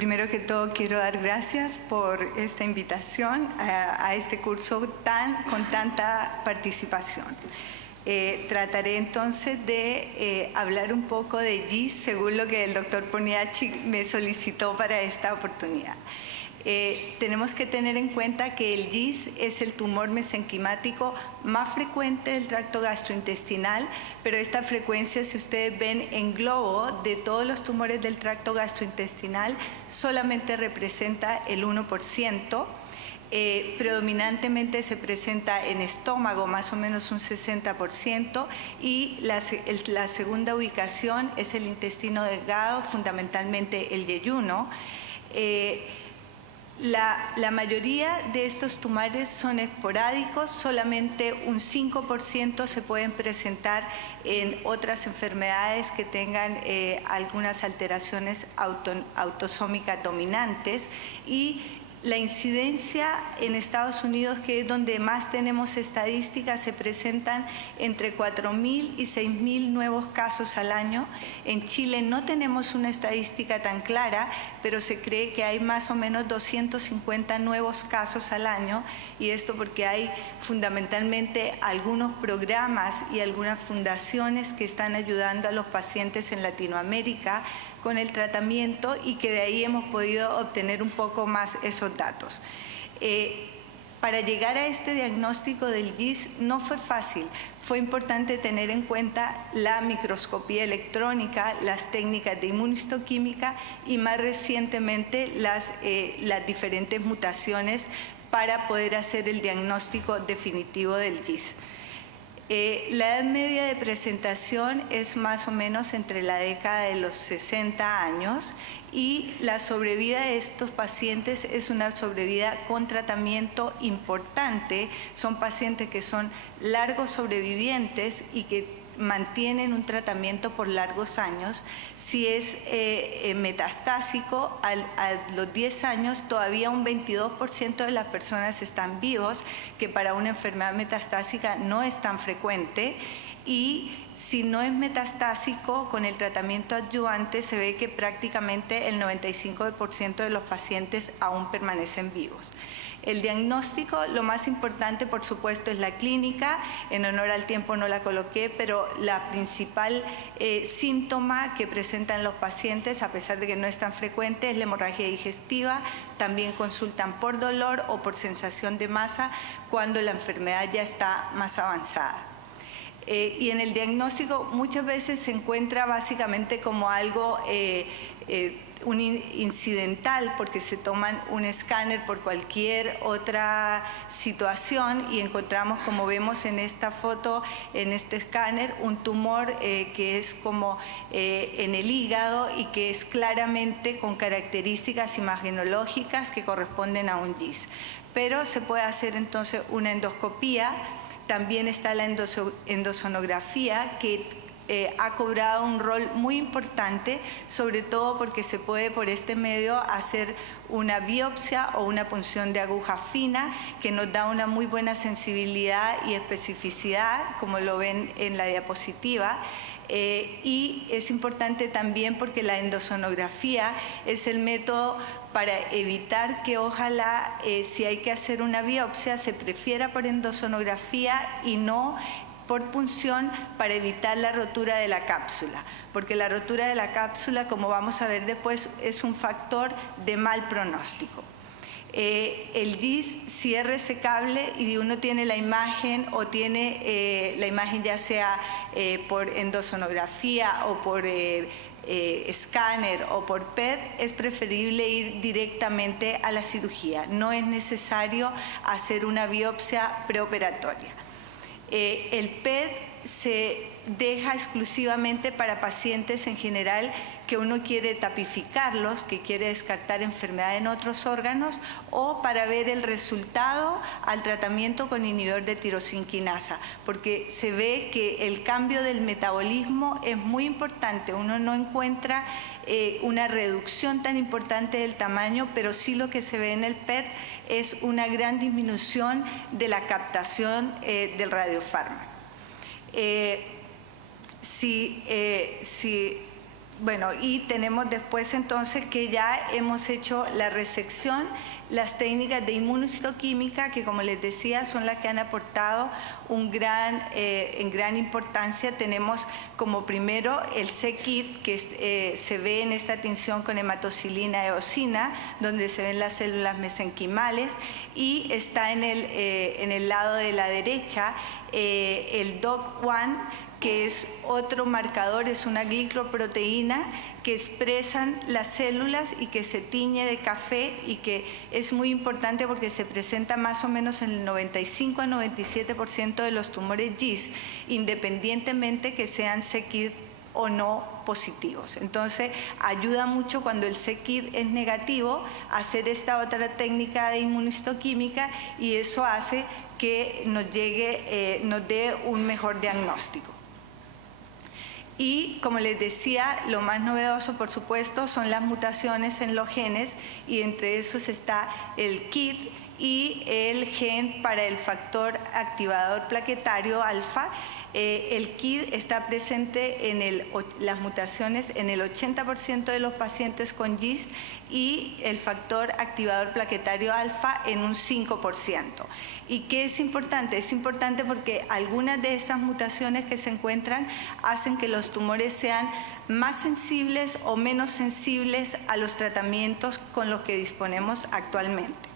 Primero que todo quiero dar gracias por esta invitación a este curso con tanta participación. Trataré entonces de hablar un poco de GIS según lo que el doctor Poniachi me solicitó para esta oportunidad. Tenemos que tener en cuenta que el GIS es el tumor mesenquimático más frecuente del tracto gastrointestinal, pero esta frecuencia, si ustedes ven en globo, de todos los tumores del tracto gastrointestinal, solamente representa el 1%. Predominantemente se presenta en estómago, más o menos un 60%, y la segunda ubicación es el intestino delgado, fundamentalmente el yeyuno. La mayoría de estos tumores son esporádicos, solamente un 5% se pueden presentar en otras enfermedades que tengan algunas alteraciones autosómicas dominantes, y la incidencia en Estados Unidos, que es donde más tenemos estadísticas, se presentan entre 4.000 y 6.000 nuevos casos al año. En Chile no tenemos una estadística tan clara, pero se cree que hay más o menos 250 nuevos casos al año, y esto porque hay fundamentalmente algunos programas y algunas fundaciones que están ayudando a los pacientes en Latinoamérica con el tratamiento, y que de ahí hemos podido obtener un poco más esos datos. Para llegar a este diagnóstico del GIS no fue fácil. Fue importante tener en cuenta la microscopía electrónica, las técnicas de inmunohistoquímica y más recientemente las diferentes mutaciones para poder hacer el diagnóstico definitivo del GIS. La edad media de presentación es más o menos entre la década de los 60 años, y la sobrevida de estos pacientes es una sobrevida con tratamiento importante. Son pacientes que son largos sobrevivientes y que mantienen un tratamiento por largos años. Si es metastásico, a los 10 años todavía un 22% de las personas están vivos, que para una enfermedad metastásica no es tan frecuente. Y si no es metastásico, con el tratamiento adyuvante se ve que prácticamente el 95% de los pacientes aún permanecen vivos. El diagnóstico, lo más importante por supuesto es la clínica. En honor al tiempo no la coloqué, pero la principal síntoma que presentan los pacientes, a pesar de que no es tan frecuente, es la hemorragia digestiva. También consultan por dolor o por sensación de masa cuando la enfermedad ya está más avanzada. Y en el diagnóstico muchas veces se encuentra básicamente como algo incidental, porque se toman un escáner por cualquier otra situación y encontramos, como vemos en esta foto, en este escáner, un tumor que es como en el hígado y que es claramente con características imagenológicas que corresponden a un GIS. Pero se puede hacer entonces una endoscopía. También está la endosonografía, que ha cobrado un rol muy importante, sobre todo porque se puede por este medio hacer una biopsia o una punción de aguja fina, que nos da una muy buena sensibilidad y especificidad, como lo ven en la diapositiva. Y es importante también porque la endosonografía es el método para evitar que ojalá si hay que hacer una biopsia se prefiera por endosonografía y no por punción, para evitar la rotura de la cápsula, porque la rotura de la cápsula, como vamos a ver después, es un factor de mal pronóstico. El GIS, si es resecable y uno tiene la imagen o tiene la imagen ya sea por endosonografía o por escáner o por PET, es preferible ir directamente a la cirugía. No es necesario hacer una biopsia preoperatoria. El PET se deja exclusivamente para pacientes en general que uno quiere tapificarlos, que quiere descartar enfermedad en otros órganos, o para ver el resultado al tratamiento con inhibidor de tirosinquinasa, porque se ve que el cambio del metabolismo es muy importante. Uno no encuentra una reducción tan importante del tamaño, pero sí lo que se ve en el PET es una gran disminución de la captación del radiofármaco. Si Bueno, y tenemos después entonces que ya hemos hecho la resección, las técnicas de inmunohistoquímica, que como les decía son las que han aportado en gran importancia. Tenemos como primero el c-Kit, que se ve en esta tinción con hematocilina eosina, donde se ven las células mesenquimales, y está en el lado de la derecha el DOC1, que es otro marcador, es una glicoproteína que expresan las células y que se tiñe de café, y que es muy importante porque se presenta más o menos en el 95 a 97% de los tumores GIST, independientemente que sean c-Kit o no positivos. Entonces ayuda mucho cuando el c-Kit es negativo a hacer esta otra técnica de inmunohistoquímica, y eso hace que nos dé un mejor diagnóstico. Y como les decía, lo más novedoso, por supuesto, son las mutaciones en los genes, y entre esos está el KIT y el gen para el factor activador plaquetario alfa. El KIT está presente en las mutaciones en el 80% de los pacientes con GIST, y el factor activador plaquetario alfa en un 5%. ¿Y qué es importante? Es importante porque algunas de estas mutaciones que se encuentran hacen que los tumores sean más sensibles o menos sensibles a los tratamientos con los que disponemos actualmente.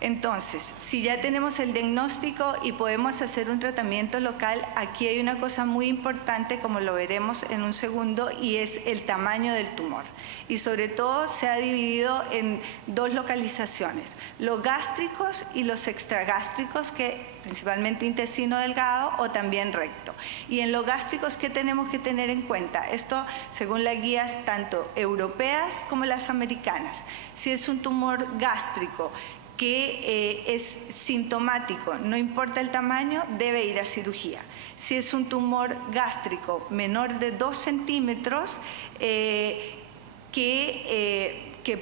Entonces, si ya tenemos el diagnóstico y podemos hacer un tratamiento local, aquí hay una cosa muy importante, como lo veremos en un segundo, y es el tamaño del tumor. Y sobre todo se ha dividido en dos localizaciones, los gástricos y los extragástricos, que principalmente intestino delgado o también recto. Y en los gástricos, ¿qué tenemos que tener en cuenta? Esto según las guías tanto europeas como las americanas. Si es un tumor gástrico que es sintomático, no importa el tamaño, debe ir a cirugía. Si es un tumor gástrico menor de 2 centímetros, que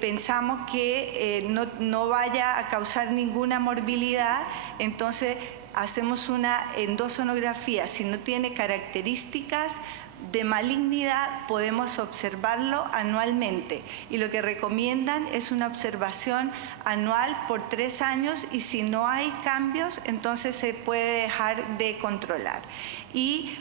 pensamos que no vaya a causar ninguna morbilidad, entonces hacemos una endosonografía. Si no tiene características de malignidad, podemos observarlo anualmente, y lo que recomiendan es una observación anual por 3 años, y si no hay cambios, entonces se puede dejar de controlar. Y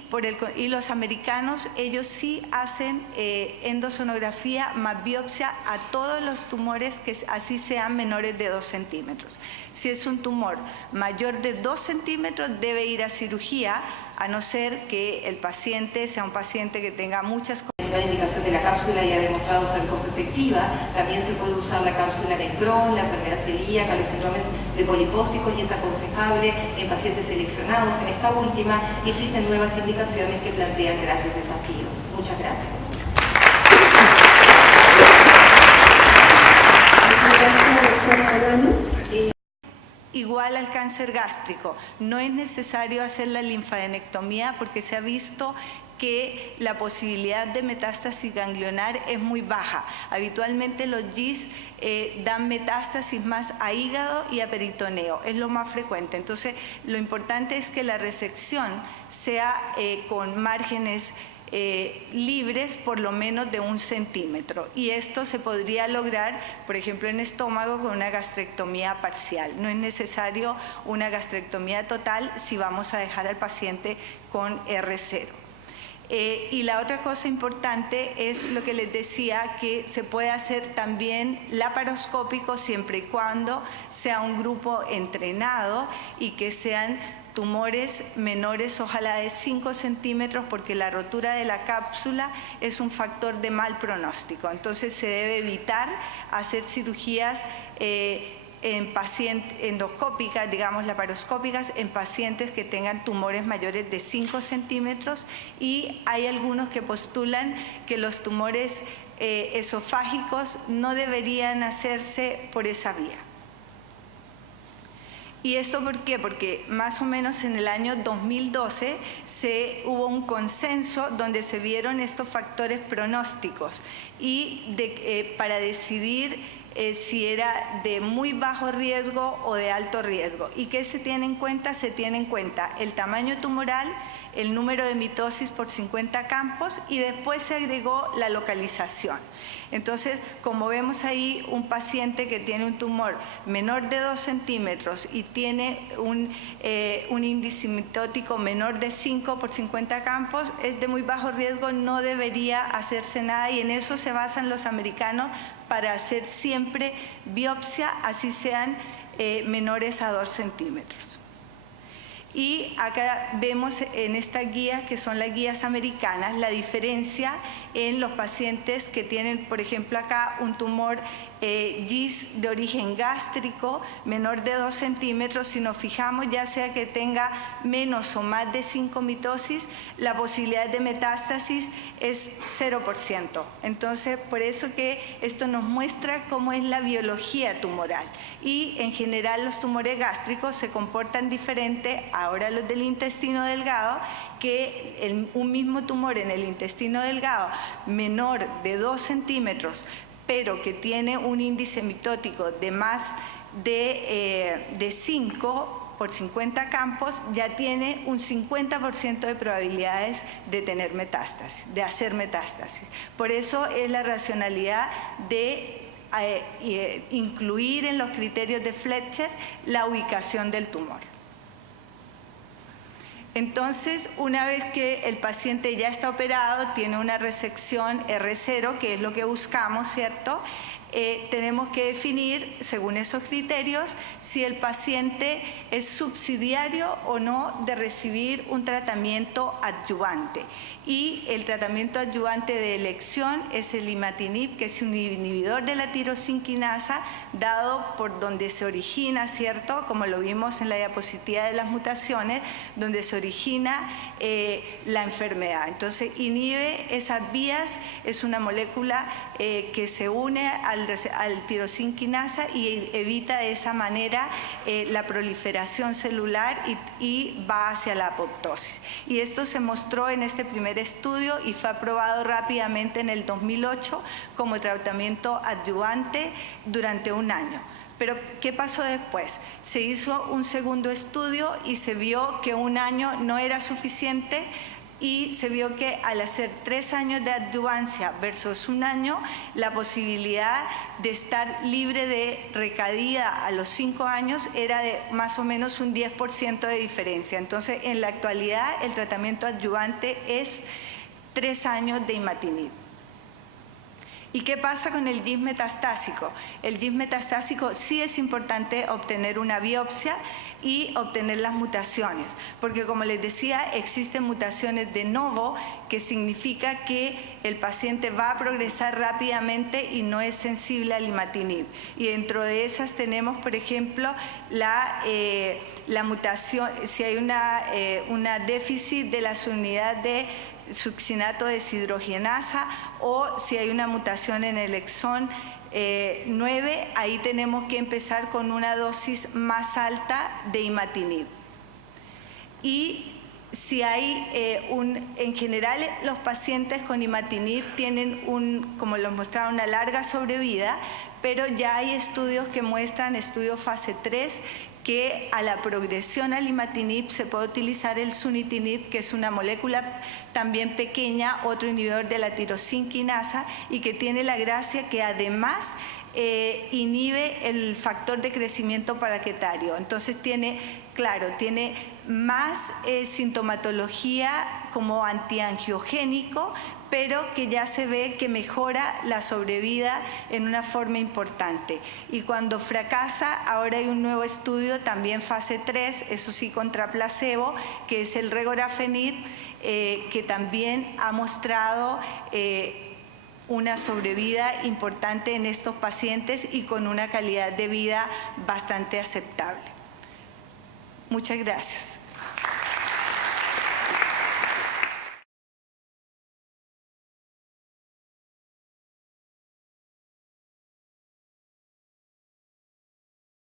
los americanos, ellos sí hacen endosonografía más biopsia a todos los tumores que así sean menores de 2 centímetros. Si es un tumor mayor de 2 centímetros, debe ir a cirugía, a no ser que el paciente sea un paciente que tenga muchas cosas. La indicación de la cápsula ya ha demostrado ser costo efectiva. También se puede usar la cápsula de Crohn, la enfermedad celíaca, los síndromes de polipósicos, y es aconsejable en pacientes seleccionados. En esta última existen nuevas indicaciones que plantean grandes desafíos. Muchas gracias. Igual al cáncer gástrico, no es necesario hacer la linfadenectomía porque se ha visto que la posibilidad de metástasis ganglionar es muy baja. Habitualmente los GIST dan metástasis más a hígado y a peritoneo, es lo más frecuente. Entonces, lo importante es que la resección sea con márgenes libres por lo menos de 1 centímetro, y esto se podría lograr, por ejemplo, en estómago con una gastrectomía parcial. No es necesario una gastrectomía total si vamos a dejar al paciente con R0. Y la otra cosa importante es lo que les decía, que se puede hacer también laparoscópico siempre y cuando sea un grupo entrenado y que sean tumores menores, ojalá de 5 centímetros, porque la rotura de la cápsula es un factor de mal pronóstico. Entonces se debe evitar hacer cirugías endoscópicas, digamos laparoscópicas, en pacientes que tengan tumores mayores de 5 centímetros, y hay algunos que postulan que los tumores esofágicos no deberían hacerse por esa vía. ¿Y esto por qué? Porque más o menos en el año 2012 hubo un consenso donde se vieron estos factores pronósticos, y para decidir si era de muy bajo riesgo o de alto riesgo. ¿Y qué se tiene en cuenta? Se tiene en cuenta el tamaño tumoral, el número de mitosis por 50 campos y después se agregó la localización. Entonces, como vemos ahí, un paciente que tiene un tumor menor de 2 centímetros y tiene un índice mitótico menor de 5 por 50 campos, es de muy bajo riesgo, no debería hacerse nada, y en eso se basan los americanos para hacer siempre biopsia, así sean menores a 2 centímetros. Y acá vemos en estas guías, que son las guías americanas, la diferencia en los pacientes que tienen, por ejemplo, acá un tumor GIST de origen gástrico menor de 2 centímetros. Si nos fijamos, ya sea que tenga menos o más de 5 mitosis, la posibilidad de metástasis es 0%. Entonces, por eso que esto nos muestra cómo es la biología tumoral. Y en general los tumores gástricos se comportan diferente ahora los del intestino delgado, que un mismo tumor en el intestino delgado menor de 2 centímetros, pero que tiene un índice mitótico de más de 5 por 50 campos, ya tiene un 50% de probabilidades de tener metástasis, de hacer metástasis. Por eso es la racionalidad de incluir en los criterios de Fletcher la ubicación del tumor. Entonces, una vez que el paciente ya está operado, tiene una resección R0, que es lo que buscamos, ¿cierto? Tenemos que definir, según esos criterios, si el paciente es subsidiario o no de recibir un tratamiento adyuvante. Y el tratamiento adyuvante de elección es el imatinib, que es un inhibidor de la tirosinquinasa, dado por donde se origina, ¿cierto? Como lo vimos en la diapositiva de las mutaciones, donde se origina la enfermedad. Entonces, inhibe esas vías, es una molécula que se une al tirosinquinasa y evita de esa manera la proliferación celular y va hacia la apoptosis. Y esto se mostró en este primer estudio y fue aprobado rápidamente en el 2008 como tratamiento adyuvante durante un año. Pero, ¿qué pasó después? Se hizo un segundo estudio y se vio que un año no era suficiente, y se vio que al hacer 3 años de adyuvancia versus un año, la posibilidad de estar libre de recaída a los 5 años era de más o menos un 10% de diferencia. Entonces, en la actualidad, el tratamiento adyuvante es 3 años de imatinib. ¿Y qué pasa con el GIST metastásico? El GIST metastásico sí es importante obtener una biopsia y obtener las mutaciones, porque como les decía, existen mutaciones de novo, que significa que el paciente va a progresar rápidamente y no es sensible al imatinib. Y dentro de esas tenemos, por ejemplo, la mutación, si hay una déficit de la subunidad de succinato deshidrogenasa, o si hay una mutación en el exón 9, ahí tenemos que empezar con una dosis más alta de imatinib. Y si hay en general los pacientes con imatinib tienen como los mostraron, una larga sobrevida, pero ya hay estudios que muestran, estudios fase 3, que a la progresión al imatinib se puede utilizar el sunitinib, que es una molécula también pequeña, otro inhibidor de la tirosinquinasa, y que tiene la gracia que además inhibe el factor de crecimiento plaquetario. Entonces tiene más sintomatología como antiangiogénico, pero que ya se ve que mejora la sobrevida en una forma importante. Y cuando fracasa, ahora hay un nuevo estudio, también fase 3, eso sí contra placebo, que es el regorafenib, que también ha mostrado una sobrevida importante en estos pacientes y con una calidad de vida bastante aceptable. Muchas gracias.